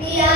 Yeah.